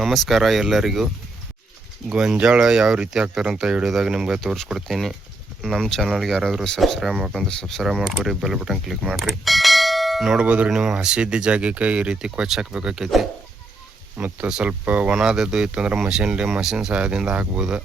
ನಮಸ್ಕಾರ ಎಲ್ಲರಿಗೂ. ಗೊಂಜಾಳ ಯಾವ ರೀತಿ ಹಾಕ್ತಾರಂತ ವಿಡಿಯೋದಾಗ ನಿಮ್ಗೆ ತೋರಿಸ್ಕೊಡ್ತೀನಿ. ನಮ್ಮ ಚಾನಲ್ಗೆ ಯಾರಾದರೂ ಸಬ್ಸ್ಕ್ರೈಬ್ ಮಾಡ್ಕೊರಿ, ಬೆಲ್ ಬಟನ್ ಕ್ಲಿಕ್ ಮಾಡಿರಿ. ನೋಡ್ಬೋದು ರೀ ನೀವು, ಹಸಿದ್ದ ಜಾಗಕ್ಕೆ ಈ ರೀತಿ ಕೊಚ್ಚಿ ಹಾಕ್ಬೇಕಾಕೈತಿ. ಮತ್ತು ಸ್ವಲ್ಪ ಒಣದದ್ದು ಇತ್ತಂದ್ರೆ ಮಷಿನ್ ಸಹಾಯದಿಂದ ಹಾಕ್ಬೋದು.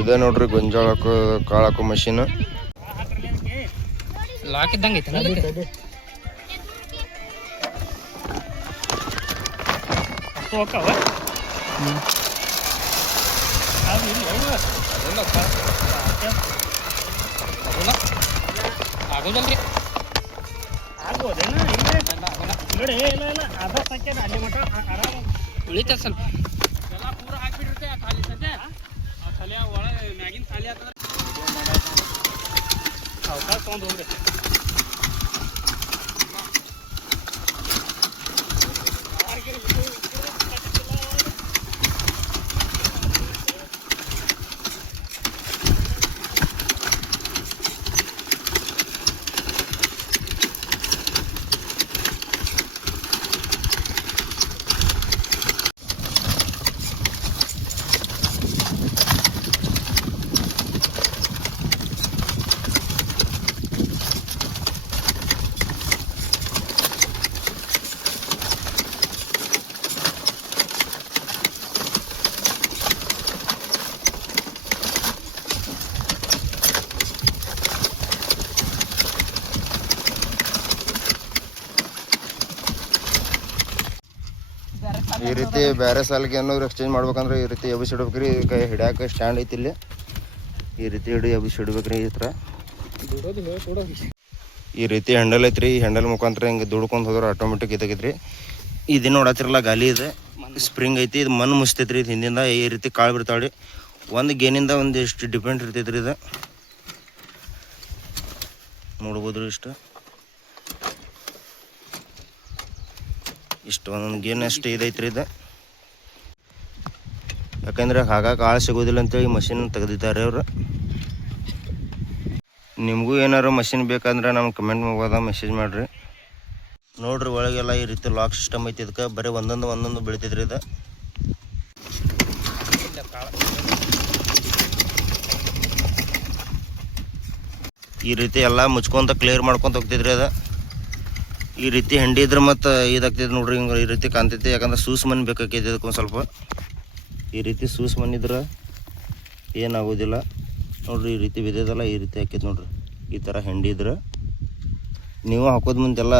ಇದೆ ನೋಡ್ರಿ ಗೊಂಜಾಳ ಕಾಳಾಕೋ ಮಷೀನ್. ಲಾಕ್ ಇದ್ದಂಗೆ ಐತೆ ಆಗೋದಲ್ರಿ. ಉಳಿತ ಸ್ವಲ್ಪ ಪೂರ ಹಾಕ್ಬಿಟ್ಟಿರುತ್ತೆ ಖಾಲಿ ಸದ್ಯ ಖಾಲಿ ಒಳಗೆ ಮ್ಯಾಗಿನ ಖಾಲಿ ಆಗ್ತದೆ. ಅವಕಾಶ ತೊಗೊಂಡು ಹೋಗ್ರಿ. ಈ ರೀತಿ ಬೇರೆ ಸಾಲಿಗೆ ಏನಾದ್ರು ಎಕ್ಸ್ಚೇಂಜ್ ಮಾಡ್ಬೇಕಂದ್ರೆ ಈ ರೀತಿ ಎಬ್ಬಿಸಿ ಇಡ್ಬೇಕ್ರಿ. ಕೈ ಹಿಡ್ಯಾಕ ಸ್ಟ್ಯಾಂಡ್ ಐತಿ ಇಲ್ಲಿ, ಈ ರೀತಿ ಎಬ್ಬಿಸಿ ಇಡ್ಬೇಕ್ರಿ. ಈ ಥರ ಈ ರೀತಿ ಹ್ಯಾಂಡಲ್ ಐತ್ರಿ. ಈ ಹ್ಯಾಂಡಲ್ ಮುಖಾಂತರ ಹಿಂಗೆ ದುಡ್ಕೊಂಡು ಹೋದ್ರೆ ಆಟೋಮೆಟಿಕ್ ಇದಾಗೈತ್ರಿ. ಇದು ನೋಡತ್ತಿರಲ್ಲ ಗಾಲಿ ಇದೆ, ಸ್ಪ್ರಿಂಗ್ ಐತಿ. ಇದು ಮಣ್ಣು ಮುಸ್ತೈತ್ರಿ. ಇದು ಹಿಂದಿಂದ ಈ ರೀತಿ ಕಾಳು ಬಿಡ್ತಾವ್ರಿ. ಒಂದು ಗೇನಿಂದ ಒಂದು ಎಷ್ಟು ಡಿಪೆಂಡ್ ಇರ್ತೈತ್ರಿ. ಇದು ನೋಡ್ಬೋದ್ರಿ. ಇಷ್ಟು ಒಂದೊಂದು ಗೇನ್ ಅಷ್ಟು ಇದೈತ್ರಿ ಇದು. ಯಾಕಂದ್ರೆ ಹಾಗಾಗಿ ಕಾಳು ಸಿಗೋದಿಲ್ಲ ಅಂತೇಳಿ ಮಷಿನ್ ತೆಗೆದಿದ್ದಾರೆ ಅವರು. ನಿಮಗೂ ಏನಾರು ಮಷಿನ್ ಬೇಕಂದ್ರೆ ನಮ್ಗೆ ಕಮೆಂಟ್ ಮಾಡ್ಬೋದ, ಮೆಸೇಜ್ ಮಾಡಿರಿ. ನೋಡ್ರಿ ಒಳಗೆಲ್ಲ ಈ ರೀತಿ ಲಾಕ್ ಸಿಸ್ಟಮ್ ಐತಿ. ಇದಕ್ಕೆ ಬರೀ ಒಂದೊಂದು ಬೆಳಿತೈತ್ರಿ ಇದು. ಈ ರೀತಿ ಎಲ್ಲ ಮುಚ್ಕೊಂತ ಕ್ಲಿಯರ್ ಮಾಡ್ಕೊತ ಹೋಗ್ತಿದ್ರಿ ಅದು. ಈ ರೀತಿ ಹಂಡಿ ಇದ್ರೆ ಮತ್ತು ಇದಾಗ್ತೈತೆ ನೋಡ್ರಿ. ಹಿಂಗೆ ಈ ರೀತಿ ಕಾಣ್ತೈತಿ. ಯಾಕಂದ್ರೆ ಸೂಸ್ ಮಣ್ಣು ಬೇಕಾಕೈತಿ ಇದಕ್ಕೆ ಒಂದು ಸ್ವಲ್ಪ. ಈ ರೀತಿ ಸೂಸ್ ಮಣ್ಣಿದ್ರೆ ಏನಾಗೋದಿಲ್ಲ ನೋಡ್ರಿ. ಈ ರೀತಿ ಬಿದ್ದದಲ್ಲ, ಈ ರೀತಿ ಹಾಕೈತಿ ನೋಡ್ರಿ. ಈ ಥರ ಹಂಡಿ ಇದ್ರೆ ನೀವು ಹಾಕೋದು ಮುಂದೆಲ್ಲ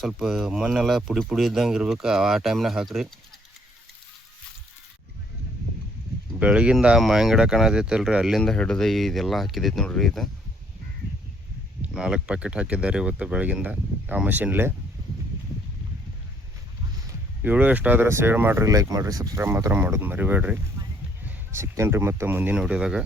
ಸ್ವಲ್ಪ ಮಣ್ಣೆಲ್ಲ ಪುಡಿ ಇದ್ದಂಗೆ ಇರ್ಬೇಕು. ಆ ಟೈಮ್ನಾಗ ಹಾಕ್ರಿ. ಬೆಳಗಿಂದ ಮಾವಿನ ಗಿಡ ಕಾಣತೈತಲ್ರಿ, ಅಲ್ಲಿಂದ ಹಿಡಿದು ಇದೆಲ್ಲ ಹಾಕಿದೈತಿ ನೋಡ್ರಿ. ಇದು 4 ಪ್ಯಾಕೆಟ್ ಹಾಕಿದ್ದಾರೆ ಇವತ್ತು ಬೆಳಗಿಂದ ಆ ಮಷಿನ್ಲೆ. ವಿಡಿಯೋ ಇಷ್ಟ ಆದರೆ ಶೇರ್ ಮಾಡಿರಿ, ಲೈಕ್ ಮಾಡಿರಿ, ಸಬ್ಸ್ಕ್ರೈಬ್ ಮಾತ್ರ ಮಾಡೋದು ಮರಿಬೇಡ್ರಿ. ಸಿಗ್ತೇನೆ ರೀ ಮತ್ತು ಮುಂದಿನ ವಿಡಿಯೋದಾಗ.